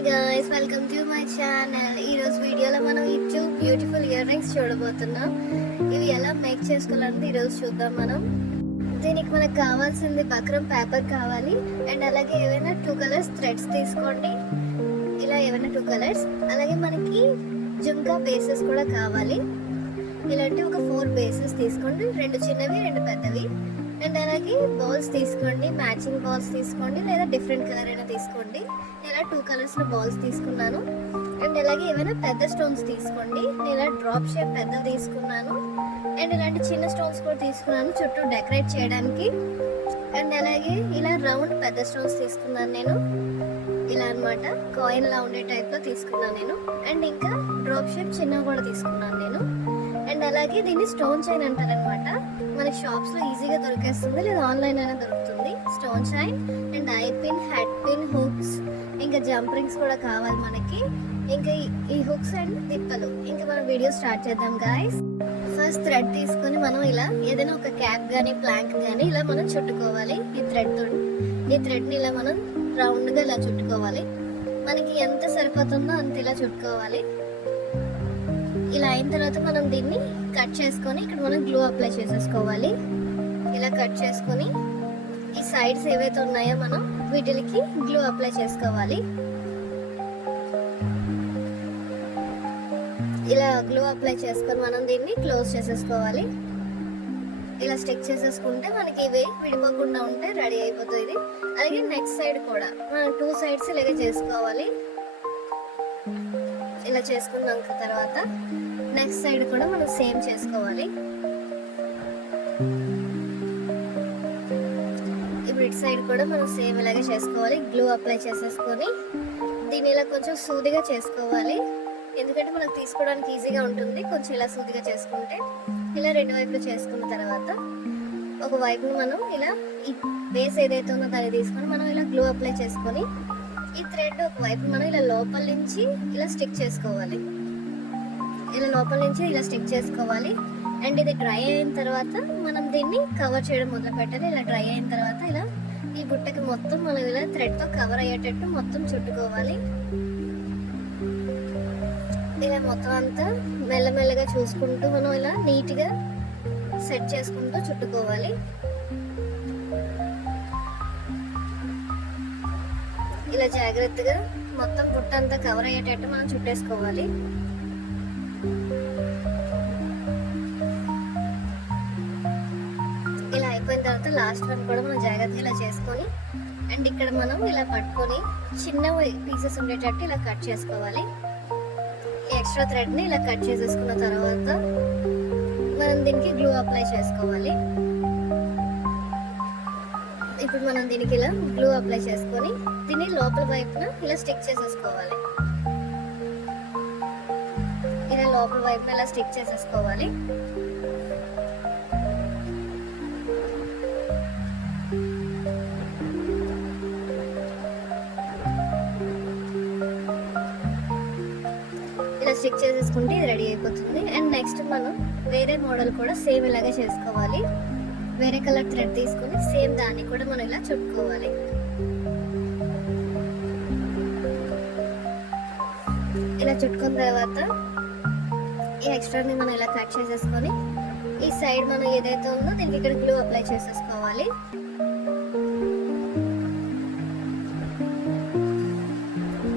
Hi guys, welcome to my channel. ఈరోజు వీడియోలో మనం ఈ 2 బ్యూటిఫుల్ ఇయర్ రింగ్స్ చూడబోతున్నాం. ఇవి ఎలా మేక్ చేసుకోవాలంటే ఈరోజు చూద్దాం మనం. దీనికి మనకు కావాల్సింది బక్రం పేపర్ కావాలి అండ్ అలాగే ఏవైనా 2 కలర్స్ థ్రెడ్స్ తీసుకోండి. ఇలా ఏవైనా 2 కలర్స్, అలాగే మనకి జుంకా బేసెస్ కూడా కావాలి. ఇలాంటి ఒక 4 బేసెస్ తీసుకోండి, 2 చిన్నవి 2 పెద్దవి. అండ్ అలాగే బాల్స్ తీసుకోండి, మ్యాచింగ్ బాల్స్ తీసుకోండి లేదా డిఫరెంట్ కలర్ అయినా తీసుకోండి. ఇలా 2 కలర్స్లో బాల్స్ తీసుకున్నాను. అండ్ అలాగే ఏమైనా పెద్ద స్టోన్స్ తీసుకోండి. నేను ఇలా డ్రాప్ షేప్ పెద్ద తీసుకున్నాను అండ్ ఇలాంటి చిన్న స్టోన్స్ కూడా తీసుకున్నాను చుట్టూ డెకరేట్ చేయడానికి. అండ్ అలాగే ఇలా రౌండ్ పెద్ద స్టోన్స్ తీసుకున్నాను నేను, ఇలా అనమాట కాయిన్ లా ఉండే టైప్లో తీసుకున్నాను నేను. అండ్ ఇంకా డ్రాప్ షేప్ చిన్నవి కూడా తీసుకున్నాను నేను. అండ్ అలాగే దీన్ని స్టోన్ చైన్ అంటారు అనమాట. మనకి షాప్స్ లో ఈజీగా దొరికేస్తుంది లేదా ఆన్లైన్ అయినా దొరుకుతుంది. Stone chain and I pin, head pin, hooks, ఇంకా జంప్ రింగ్స్ కూడా కావాలి మనకి. ఇంకా ఈ హుక్స్ అండ్ తిప్పలు. ఇంకా మనం వీడియో స్టార్ట్ చేద్దాం గాయస్. ఫస్ట్ థ్రెడ్ తీసుకొని మనం ఇలా ఏదైనా ఒక క్యాప్ కానీ ప్లాంక్ కానీ ఇలా మనం చుట్టుకోవాలి. ఈ థ్రెడ్ని ఇలా మనం రౌండ్గా ఇలా చుట్టుకోవాలి. మనకి ఎంత సరిపోతుందో అంత ఇలా చుట్టుకోవాలి. ఇలా అయిన తర్వాత మనం దీన్ని కట్ చేసుకొని ఇక్కడ మనం గ్లూ అప్లై చేసేసుకోవాలి. ఇలా కట్ చేసుకొని ఈ సైడ్స్ ఏవైతే ఉన్నాయో మనం వీటికి గ్లూ అప్లై చేసుకోవాలి. ఇలా గ్లూ అప్లై చేసుకొని మనం దీన్ని క్లోజ్ చేసేసుకోవాలి. ఇలా స్టిక్ చేసేసుకుంటే మనకి ఇవి విడిపోకుండా ఉంటే రెడీ అయిపోతుంది. అలాగే నెక్స్ట్ సైడ్ కూడా మనం 2 సైడ్స్ ఇలాగే చేసుకోవాలి. ఇలా చేసుకున్నాం తర్వాత నెక్స్ట్ సైడ్ కూడా మనం సేమ్ చేసుకోవాలి. ఇప్పుడు ఇటు సైడ్ కూడా మనం సేమ్ ఇలాగే చేసుకోవాలి. గ్లూ అప్లై చేసేసుకొని దీన్ని ఇలా కొంచెం సూదిగా చేసుకోవాలి, ఎందుకంటే మనకు తీసుకోవడానికి ఈజీగా ఉంటుంది. కొంచెం ఇలా సూదిగా చేసుకుంటే ఇలా 2 వైపులు చేసుకున్న తర్వాత ఒక వైపును మనం ఇలా ఈ బేస్ ఏదైతే ఉందో దాన్ని తీసుకొని మనం ఇలా గ్లూ అప్లై చేసుకొని ఈ థ్రెడ్ ఒక వైపు మనం ఇలా లోపల నుంచి ఇలా స్టిక్ చేసుకోవాలి. ఇలా లోపల నుంచి ఇలా స్టిక్ చేసుకోవాలి. అండ్ ఇది డ్రై అయిన తర్వాత మనం దీన్ని కవర్ చేయడం మొదలు పెట్టాలి. ఇలా డ్రై అయిన తర్వాత ఇలా ఈ బుట్టకి మొత్తం మనం ఇలా థ్రెడ్తో కవర్ అయ్యేటట్టు మొత్తం చుట్టుకోవాలి. ఇలా మొత్తం అంతా మెల్లమెల్లగా చూసుకుంటూ మనం ఇలా నీట్గా సెట్ చేసుకుంటూ చుట్టుకోవాలి. ఇలా జాగ్రత్తగా మొత్తం బుట్ట అంతా కవర్ అయ్యేటట్టు మనం చుట్టేసుకోవాలి. ఇలా అయిపోయిన తర్వాత లాస్ట్ వన్ కూడా మనం జాగ్రత్తగా ఇలా చేసుకొని అండ్ ఇక్కడ మనం ఇలా పట్టుకొని చిన్న పీసెస్ ఉండేటట్టు ఇలా కట్ చేసుకోవాలి. ఎక్స్ట్రా థ్రెడ్ని ఇలా కట్ చేసేసుకున్న తర్వాత మనం దీనికి గ్లూ అప్లై చేసుకోవాలి. ఇప్పుడు మనం దీనికి ఇలా గ్లూ అప్లై చేసుకొని దీన్ని లోపల వైపున ఇలా స్టిక్ చేసేసుకోవాలి. ఇలా లోపల వైపున ఇలా స్టిక్ చేసేసుకోవాలి. ఇలా స్టిక్ చేసేసుకుంటే ఇది రెడీ అయిపోతుంది. అండ్ నెక్స్ట్ మనం వేరే మోడల్ కూడా సేమ్ ఇలాగే చేసుకోవాలి. వేరే కలర్ థ్రెడ్ తీసుకొని సేమ్ దాన్ని కూడా మనం ఇలా చుట్టుకోవాలి. ఇలా చుట్టుకున్న తర్వాత ఈ ఎక్స్ట్రాని మనం ఇలా కట్ చేసేసుకొని ఈ సైడ్ మనం ఏదైతే ఉందో దీనికి ఇక్కడ గ్లూ అప్లై చేసేసుకోవాలి.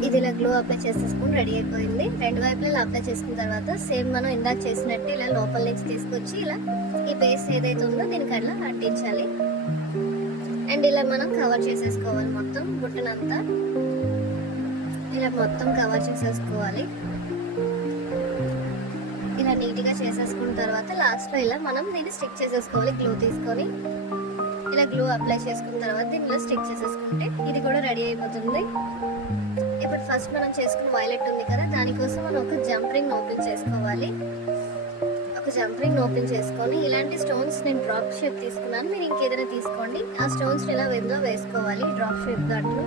ఇది ఇలా గ్లూ అప్లై చేసేసుకుని రెడీ అయిపోయింది. 2 వైపులు ఇలా అప్లై చేసుకున్న తర్వాత సేమ్ మనం ఇందాక చేసినట్టు ఇలా లోపల నుంచి తీసుకొచ్చి ఇలా ఈ బేస్ ఏదైతే ఉందో దీనికి అట్లా అంటించాలి. అండ్ ఇలా మనం కవర్ చేసేసుకోవాలి మొత్తం బుట్టనంతా. ఇలా మొత్తం కవర్ చేసేసుకోవాలి. ఇలా నీట్గా చేసేసుకున్న తర్వాత లాస్ట్లో ఇలా మనం దీన్ని స్టిక్ చేసేసుకోవాలి. గ్లూ తీసుకొని ఇలా గ్లూ అప్లై చేసుకున్న తర్వాత దీనిలో స్టిక్ చేసేసుకుంటే ఇది కూడా రెడీ అయిపోతుంది. ఇప్పుడు ఫస్ట్ మనం చేసుకున్న వైలెట్ ఉంది కదా, దానికోసం మనం ఒక జంప్ రింగ్ ఓపెన్ చేసుకోవాలి. ఒక జంప్ రింగ్ ఓపెన్ చేసుకొని ఇలాంటి స్టోన్స్ నేను డ్రాప్ షేప్ తీసుకున్నాను, మీరు ఇంకేదైనా తీసుకోండి. ఆ స్టోన్స్ ఇలా ఇందులో వేసుకోవాలి. డ్రాప్ షేప్ దాంట్లో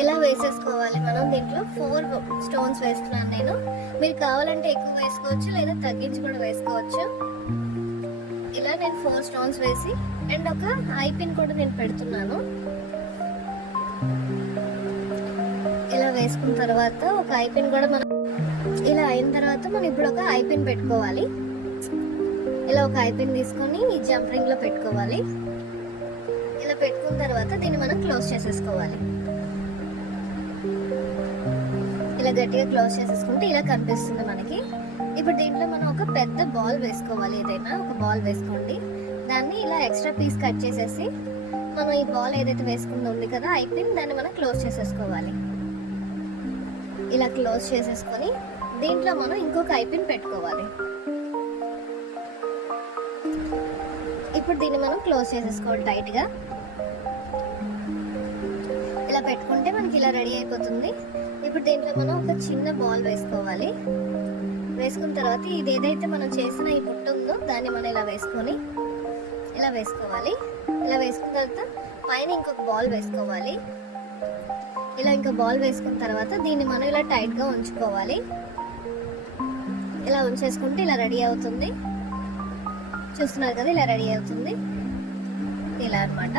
ఇలా వేసేసుకోవాలి. మనం దీంట్లో 4 స్టోన్స్ వేస్తున్నాను నేను. మీరు కావాలంటే ఎక్కువ వేసుకోవచ్చు లేదా తగ్గించి కూడా వేసుకోవచ్చు. ఇలా నేను 4 స్టోన్స్ వేసి అండ్ ఒక ఐ పిన్ కూడా నేను పెడుతున్నాను. ఇలా వేసుకున్న తర్వాత ఒక ఐపిన్ కూడా మనం ఇలా అయిన తర్వాత మనం ఇప్పుడు ఒక ఐపిన్ పెట్టుకోవాలి. ఇలా ఒక ఐపిన్ తీసుకొని ఈ జంప్ రింగ్ లో పెట్టుకోవాలి. ఇలా పెట్టుకున్న తర్వాత దీన్ని మనం క్లోజ్ చేసేసుకోవాలి. ఇలా గట్టిగా క్లోజ్ చేసేసుకుంటే ఇలా కనిపిస్తుంది మనకి. ఇప్పుడు దీంట్లో మనం ఒక పెద్ద బాల్ వేసుకోవాలి. ఏదైనా ఒక బాల్ వేసుకోండి. దాన్ని ఇలా ఎక్స్ట్రా పీస్ కట్ చేసేసి మనం ఈ బాల్ ఏదైతే వేసుకుందో ఉంది కదా ఐపిన్, దాన్ని మనం క్లోజ్ చేసేసుకోవాలి. ఇలా క్లోజ్ చేసేసుకొని దీంట్లో మనం ఇంకొక ఐపిన్ పెట్టుకోవాలి. ఇప్పుడు దీన్ని మనం క్లోజ్ చేసేసుకోవాలి టైట్గా. ఇలా పెట్టుకుంటే మనకి ఇలా రెడీ అయిపోతుంది. ఇప్పుడు దీంట్లో మనం ఒక చిన్న బాల్ వేసుకోవాలి. వేసుకున్న తర్వాత ఇది ఏదైతే మనం చేసిన ఈ బుట్ట ఉందో దాన్ని మనం ఇలా వేసుకొని ఇలా వేసుకోవాలి. ఇలా వేసుకున్న తర్వాత పైన ఇంకొక బాల్ వేసుకోవాలి. ఇలా ఇంకో బాల్ వేసుకున్న తర్వాత దీన్ని మనం ఇలా టైట్గా ఉంచుకోవాలి. ఇలా ఉంచేసుకుంటే ఇలా రెడీ అవుతుంది. చూస్తున్నారు కదా, ఇలా రెడీ అవుతుంది. ఇలా అన్నమాట.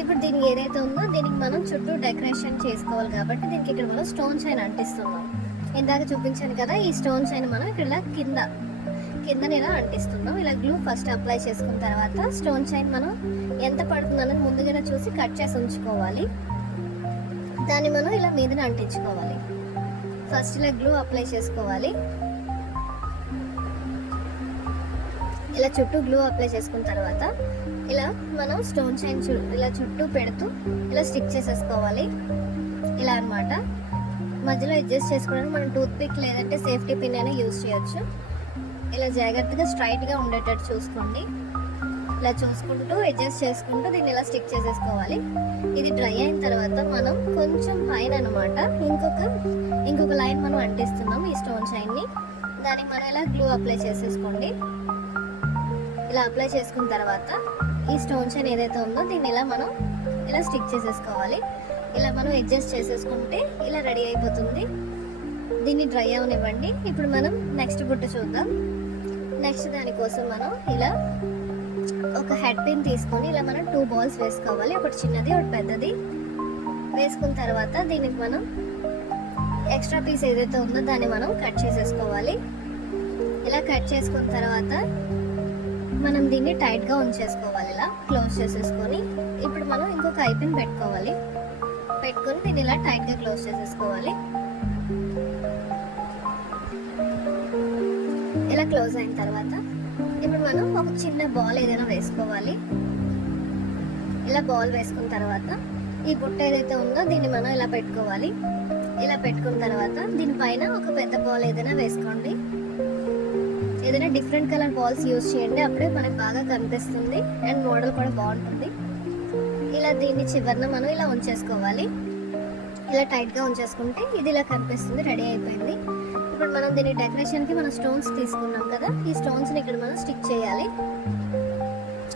ఇప్పుడు దీనికి ఏదైతే ఉందో దీనికి మనం చుట్టూ డెకరేషన్ చేసుకోవాలి కాబట్టి దీనికి ఇక్కడ మనం స్టోన్ చైన్ అంటిస్తున్నాం. ఇందాక చూపించాను కదా, ఈ స్టోన్ చైన్ మనం ఇక్కడ కింద ఇలా అంటిస్తున్నాం. ఇలా గ్లూ ఫస్ట్ అప్లై చేసుకున్న తర్వాత స్టోన్ చైన్ మనం ఎంత పడుతుందన్నది ముందుగానే చూసి కట్ చేసి ఉంచుకోవాలి. దాన్ని మనం ఇలా మీదన అంటించుకోవాలి. ఫస్ట్ ఇలా గ్లూ అప్లై చేసుకోవాలి. ఇలా చుట్టూ గ్లూ అప్లై చేసుకున్న తర్వాత ఇలా మనం స్టోన్ చైన్ ఇలా చుట్టూ పెడుతూ ఇలా స్టిక్ చేసేసుకోవాలి. ఇలా అన్నమాట. మధ్యలో అడ్జస్ట్ చేసుకోవడానికి మనం టూత్ పిక్ లేదంటే సేఫ్టీ పిన్ అయినా యూజ్ చేయొచ్చు. ఇలా జాగ్రత్తగా స్ట్రైట్గా ఉండేటట్టు చూసుకోండి. ఇలా చూసుకుంటూ అడ్జస్ట్ చేసుకుంటూ దీన్ని ఇలా స్టిక్ చేసేసుకోవాలి. ఇది డ్రై అయిన తర్వాత మనం కొంచెం పైన అనమాట ఇంకొక లైన్ మనం అంటిస్తున్నాం ఈ స్టోన్ చైన్ని. దానికి మనం ఇలా గ్లూ అప్లై చేసేసుకోండి. ఇలా అప్లై చేసుకున్న తర్వాత ఈ స్టోన్ చైన్ ఏదైతే ఉందో దీన్ని ఇలా మనం ఇలా స్టిక్ చేసేసుకోవాలి. ఇలా మనం అడ్జస్ట్ చేసేసుకుంటే ఇలా రెడీ అయిపోతుంది. దీన్ని డ్రై అవనివ్వండి. ఇప్పుడు మనం నెక్స్ట్ బుట్ట చూద్దాం. నెక్స్ట్ దానికోసం మనం ఇలా ఒక హెడ్ పిన్ తీసుకొని ఇలా మనం 2 బాల్స్ వేసుకోవాలి. ఒకటి చిన్నది ఒకటి పెద్దది. వేసుకున్న తర్వాత దీనికి మనం ఎక్స్ట్రా పీస్ ఏదైతే ఉందో దాన్ని మనం కట్ చేసేసుకోవాలి. ఇలా కట్ చేసుకున్న తర్వాత మనం దీన్ని టైట్గా ఉంచేసుకోవాలి. ఇలా క్లోజ్ చేసేసుకొని ఇప్పుడు మనం ఇంకొక ఐపిన్ పెట్టుకొని దీన్ని ఇలా టైట్గా క్లోజ్ చేసేసుకోవాలి. ఇలా క్లోజ్ అయిన తర్వాత ఇప్పుడు మనం ఒక చిన్న బాల్ ఏదైనా వేసుకోవాలి. ఇలా బాల్ వేసుకున్న తర్వాత ఈ బుట్ట ఏదైతే ఉందో దీన్ని మనం ఇలా పెట్టుకోవాలి. ఇలా పెట్టుకున్న తర్వాత దీనిపైన ఒక పెద్ద బాల్ ఏదైనా వేసుకోండి. ఏదైనా డిఫరెంట్ కలర్ బాల్స్ యూజ్ చేయండి, అప్పుడే మనకు బాగా కనిపిస్తుంది అండ్ మోడల్ కూడా బాగుంటుంది. ఇలా దీన్ని చివరిన మనం ఇలా ఉంచేసుకోవాలి. ఇలా టైట్గా ఉంచేసుకుంటే ఇది ఇలా కనిపిస్తుంది. రెడీ అయిపోయింది. ఇప్పుడు మనం దీని డెకరేషన్కి మనం స్టోన్స్ తీసుకున్నాం కదా, ఈ స్టోన్స్ని ఇక్కడ మనం స్టిక్ చేయాలి.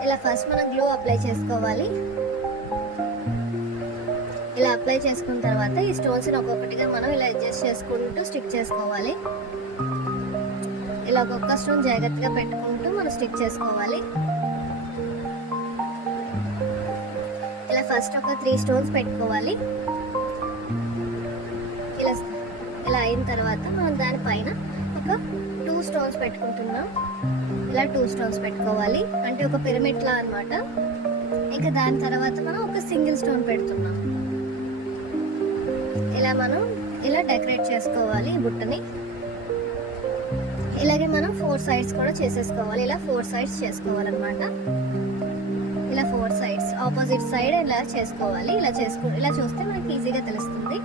ఇలా ఫస్ట్ మనం గ్లూ అప్లై చేసుకోవాలి. ఇలా అప్లై చేసుకున్న తర్వాత ఈ స్టోన్స్ని ఒక్కొక్కటిగా మనం ఇలా అడ్జస్ట్ చేసుకుంటూ స్టిక్ చేసుకోవాలి. ఇలా ఒక్కొక్క స్టోన్ జాగ్రత్తగా పెట్టుకుంటూ మనం స్టిక్ చేసుకోవాలి. ఇలా ఫస్ట్ ఒక 3 స్టోన్స్ పెట్టుకోవాలి. ఇలా అయిన తర్వాత మనం దానిపైన ఒక 2 స్టోన్స్ పెట్టుకుంటున్నాం. ఇలా 2 స్టోన్స్ పెట్టుకోవాలి, అంటే ఒక పిరమిడ్ లా అన్నమాట. ఇంకా దాని తర్వాత మనం ఒక సింగిల్ స్టోన్ పెడుతున్నాం. ఇలా మనం ఇలా డెకరేట్ చేసుకోవాలి ఈ బుట్టని. ఇలాగే మనం 4 సైడ్స్ కూడా చేసేసుకోవాలి. ఇలా 4 సైడ్స్ చేసుకోవాలన్నమాట. ఇలా 4 సైడ్స్ ఆపోజిట్ సైడ్ ఇలా చేసుకోవాలి. ఇలా చూస్తే మనకి ఈజీగా తెలుస్తుంది.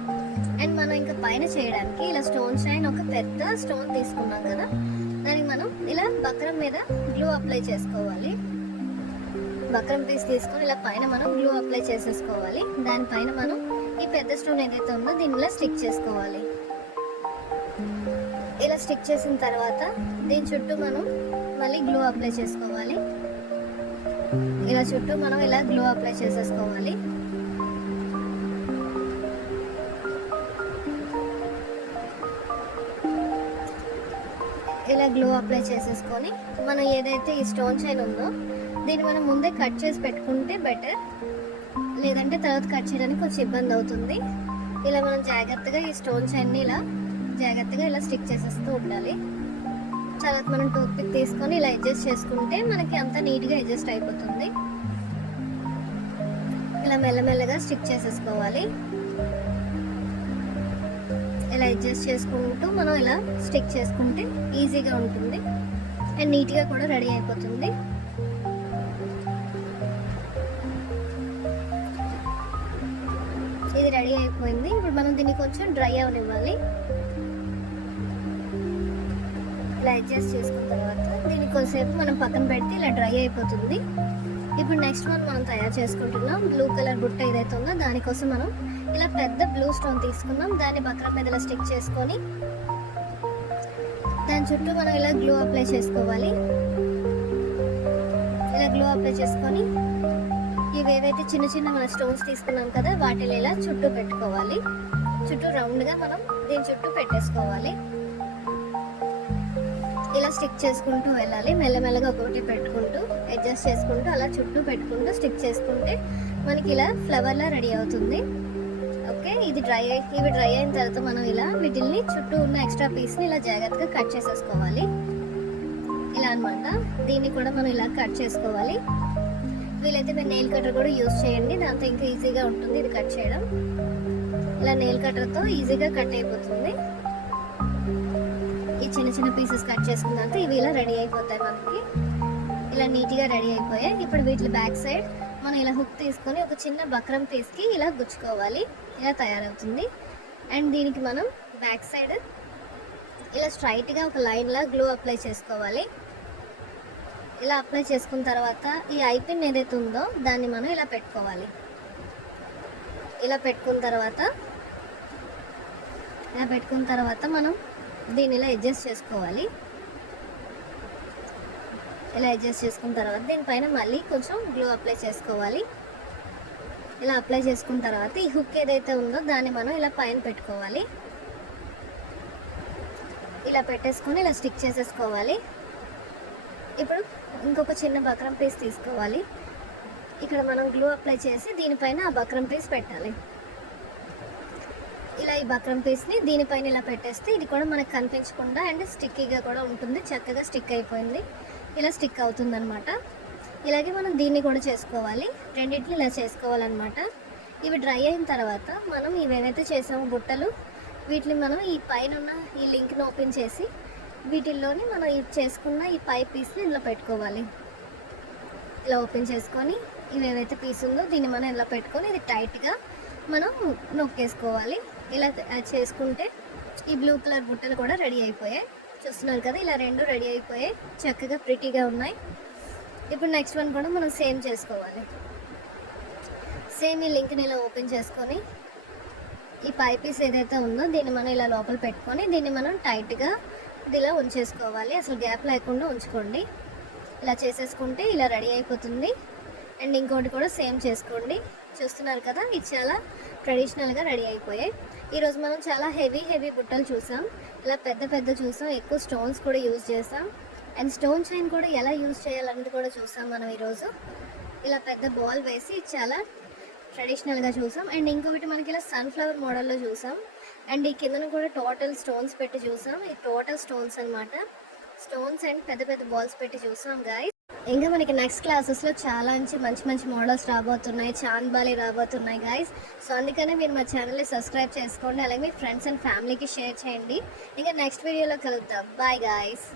అండ్ మనం ఇంకా పైన చేయడానికి ఇలా స్టోన్ చైన్ ఒక పెద్ద స్టోన్ తీసుకున్నాం కదా, దానికి మనం ఇలా బక్రం మీద గ్లూ అప్లై చేసుకోవాలి. బక్రం పీస్ తీసుకొని ఇలా పైన మనం గ్లూ అప్లై చేసేసుకోవాలి. దానిపైన మనం ఈ పెద్ద స్టోన్ ఏదైతే ఉందో దీన్ని ఇలా స్టిక్ చేసుకోవాలి. ఇలా స్టిక్ చేసిన తర్వాత దీని చుట్టూ మనం మళ్ళీ గ్లూ అప్లై చేసుకోవాలి. ఇలా చుట్టూ మనం ఇలా గ్లూ అప్లై చేసేసుకోవాలి. ఇలా గ్లూ అప్లై చేసేసుకొని మనం ఏదైతే ఈ స్టోన్ చైన్ ఉందో దీన్ని మనం ముందే కట్ చేసి పెట్టుకుంటే బెటర్, లేదంటే తర్వాత కట్ చేయడానికి కొంచెం ఇబ్బంది అవుతుంది. ఇలా మనం జాగ్రత్తగా ఈ స్టోన్స్ అన్ని ఇలా జాగ్రత్తగా ఇలా స్టిక్ చేసేస్తూ ఉండాలి. తర్వాత మనం టూత్ పిక్ తీసుకొని ఇలా అడ్జస్ట్ చేసుకుంటే మనకి అంతా నీట్గా అడ్జస్ట్ అయిపోతుంది. ఇలా మెల్లమెల్లగా స్టిక్ చేసేసుకోవాలి. ఇలా అడ్జస్ట్ చేసుకుంటూ మనం ఇలా స్టిక్ చేసుకుంటే ఈజీగా ఉంటుంది అండ్ నీట్గా కూడా రెడీ అయిపోతుంది. ఇది రెడీ అయిపోయింది. ఇప్పుడు మనం దీన్ని కొంచెం డ్రై అవనివ్వాలి. ఇలా అడ్జస్ట్ చేసుకున్న తర్వాత దీన్ని కొంచెంసేపు మనం పక్కన పెడితే ఇలా డ్రై అయిపోతుంది. ఇప్పుడు నెక్స్ట్ మనం తయారు చేసుకుంటున్నాం బ్లూ కలర్ బుట్ట ఏదైతే ఉందో దానికోసం మనం ఇలా పెద్ద బ్లూ స్టోన్ తీసుకున్నాం. దాన్ని బక్రం మీద ఇలా స్టిక్ చేసుకొని దాని చుట్టూ మనం ఇలా గ్లూ అప్లై చేసుకోవాలి. ఇలా గ్లూ అప్లై చేసుకొని ఇవి ఏవైతే చిన్న చిన్న మన స్టోన్స్ తీసుకున్నాం కదా వాటిని ఇలా చుట్టూ పెట్టుకోవాలి. చుట్టూ రౌండ్గా మనం దీని చుట్టూ పెట్టేసుకోవాలి. ఇలా స్టిక్ చేసుకుంటూ వెళ్ళాలి. మెల్లమెల్లగా ఒకటి పెట్టుకుంటూ అడ్జస్ట్ చేసుకుంటూ అలా చుట్టూ పెట్టుకుంటూ స్టిక్ చేసుకుంటే మనకి ఇలా ఫ్లవర్లా రెడీ అవుతుంది. ఓకే, ఇవి డ్రై అయిన తర్వాత మనం ఇలా వీటిల్ని చుట్టూ ఉన్న ఎక్స్ట్రా పీస్ని ఇలా జాగ్రత్తగా కట్ చేసేసుకోవాలి. ఇలా అన్నమాట. దీన్ని కూడా మనం ఇలా కట్ చేసుకోవాలి. వీలైతే మీరు నెయిల్ కటర్ కూడా యూజ్ చేయండి, దాంతో ఇంకా ఈజీగా ఉంటుంది ఇది కట్ చేయడం. ఇలా నెయిల్ కటర్తో ఈజీగా కట్ అయిపోతుంది. ఈ చిన్న చిన్న పీసెస్ కట్ చేసుకున్న తర్వాత ఇవి ఇలా రెడీ అయిపోతాయి. మనకి ఇలా నీట్గా రెడీ అయిపోయాయి. ఇప్పుడు వీటి బ్యాక్ సైడ్ మనం ఇలా హుక్ తీసుకొని ఒక చిన్న బక్రం పీస్కి ఇలా గుచ్చుకోవాలి. ఇలా తయారవుతుంది. అండ్ దీనికి మనం బ్యాక్ సైడ్ ఇలా స్ట్రైట్గా ఒక లైన్లా గ్లూ అప్లై చేసుకోవాలి. ఇలా అప్లై చేసుకున్న తర్వాత ఈ ఐపిన్ ఏదైతే ఉందో దాన్ని మనం ఇలా పెట్టుకోవాలి. ఇలా పెట్టుకున్న తర్వాత మనం దీన్ని ఇలా అడ్జస్ట్ చేసుకోవాలి. ఇలా అడ్జస్ట్ చేసుకున్న తర్వాత దీనిపైన మళ్ళీ కొంచెం గ్లూ అప్లై చేసుకోవాలి. ఇలా అప్లై చేసుకున్న తర్వాత ఈ హుక్ ఏదైతే ఉందో దాన్ని మనం ఇలా పైన పెట్టుకోవాలి. ఇలా పెట్టేసుకొని ఇలా స్టిక్ చేసేసుకోవాలి. ఇప్పుడు ఇంకొక చిన్న బక్రం పీస్ తీసుకోవాలి. ఇక్కడ మనం గ్లూ అప్లై చేసి దీనిపైన ఆ బక్రం పీస్ పెట్టాలి. ఇలా ఈ బక్రం పీస్ని దీనిపైన ఇలా పెట్టేస్తే ఇది కూడా మనకు కనిపించకుండా అండ్ స్టిక్కీగా కూడా ఉంటుంది. చక్కగా స్టిక్ అయిపోయింది. ఇలా స్టిక్ అవుతుందన్నమాట. ఇలాగే మనం దీన్ని కూడా చేసుకోవాలి. రెండింటిని ఇలా చేసుకోవాలన్నమాట. ఇవి డ్రై అయిన తర్వాత మనం ఇవేవైతే చేసామో బుట్టలు వీటిని మనం ఈ పైన ఉన్న ఈ లింక్ని ఓపెన్ చేసి వీటిల్లోని మనం చేసుకున్న ఈ పై పీస్ని ఇందులో పెట్టుకోవాలి. ఇలా ఓపెన్ చేసుకొని ఇవేవైతే పీస్ ఉందో దీన్ని మనం ఇలా పెట్టుకొని ఇది టైట్గా మనం నొక్కేసుకోవాలి. ఇలా చేసుకుంటే ఈ బ్లూ కలర్ బుట్టలు కూడా రెడీ అయిపోయాయి. చూస్తున్నారు కదా, ఇలా రెండు రెడీ అయిపోయాయి. చక్కగా ప్రిటీగా ఉన్నాయి. ఇప్పుడు నెక్స్ట్ వన్ కూడా మనం సేమ్ చేసుకోవాలి. సేమ్ ఈ లింక్ని ఇలా ఓపెన్ చేసుకొని ఈ పై పీస్ ఏదైతే ఉందో దీన్ని మనం ఇలా లోపల పెట్టుకొని దీన్ని మనం టైట్గా ఇలా ఉంచేసుకోవాలి. అసలు గ్యాప్ లేకుండా ఉంచుకోండి. ఇలా చేసేసుకుంటే ఇలా రెడీ అయిపోతుంది. అండ్ ఇంకోటి కూడా సేమ్ చేసుకోండి. చూస్తున్నారు కదా, ఇది చాలా ట్రెడిషనల్గా రెడీ అయిపోయాయి. ఈరోజు మనం చాలా హెవీ బుట్టలు చూసాం. ఇలా పెద్ద చూసాం. ఎక్కువ స్టోన్స్ కూడా యూజ్ చేసాం. అండ్ స్టోన్ చైన్ కూడా ఎలా యూజ్ చేయాలన్నది కూడా చూసాం మనం ఈరోజు. ఇలా పెద్ద బాల్ వేసి చాలా ట్రెడిషనల్గా చూసాం. అండ్ ఇంకొకటి మనకి ఇలా సన్ఫ్లవర్ మోడల్లో చూసాం. అండ్ ఈ కిందన కూడా టోటల్ స్టోన్స్ పెట్టి చూసాం. ఈ టోటల్ స్టోన్స్ అనమాట. స్టోన్స్ అండ్ పెద్ద బాల్స్ పెట్టి చూసాం గాయస్. ఇంకా మనకి నెక్స్ట్ క్లాసెస్లో చాలా మంచి మోడల్స్ రాబోతున్నాయి. చాంద్ బాలి రాబోతున్నాయి గాయస్. సో అందుకనే మీరు మా ఛానల్ని సబ్స్క్రైబ్ చేసుకోండి. అలాగే మీ ఫ్రెండ్స్ అండ్ ఫ్యామిలీకి షేర్ చేయండి. ఇంకా నెక్స్ట్ వీడియోలో కలుద్దాం. Bye guys.